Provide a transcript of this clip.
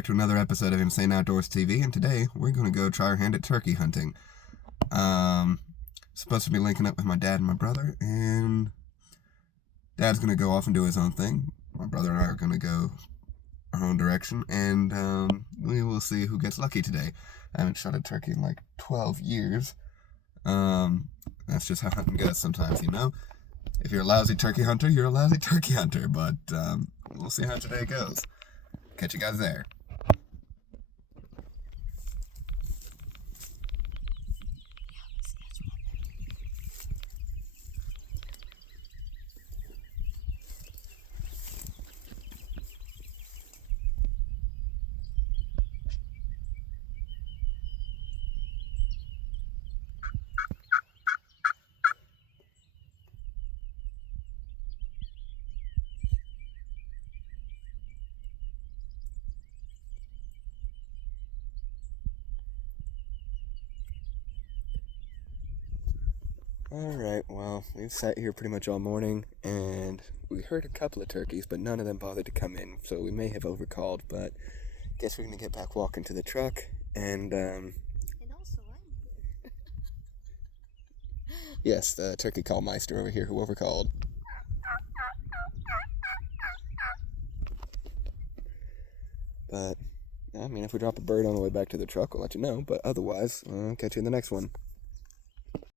back to another episode of Insane Outdoors TV, and today we're going to go try our hand at turkey hunting. Supposed to be linking up with my dad and my brother, and Dad's going to go off and do his own thing. My brother and I are going to go our own direction, and we will see who gets lucky today. I haven't shot a turkey in like 12 years. That's just how hunting goes sometimes, you know? If you're a lousy turkey hunter, you're a lousy turkey hunter, but we'll see how today goes. Catch you guys there. Alright, well, we've sat here pretty much all morning, and we heard a couple of turkeys, but none of them bothered to come in, so we may have overcalled, but guess we're going to get back walking to the truck, and And also, I'm here. yes, the turkey call meister over here who overcalled. But, I mean, if we drop a bird on the way back to the truck, we'll let you know, but otherwise, I'll catch you in the next one.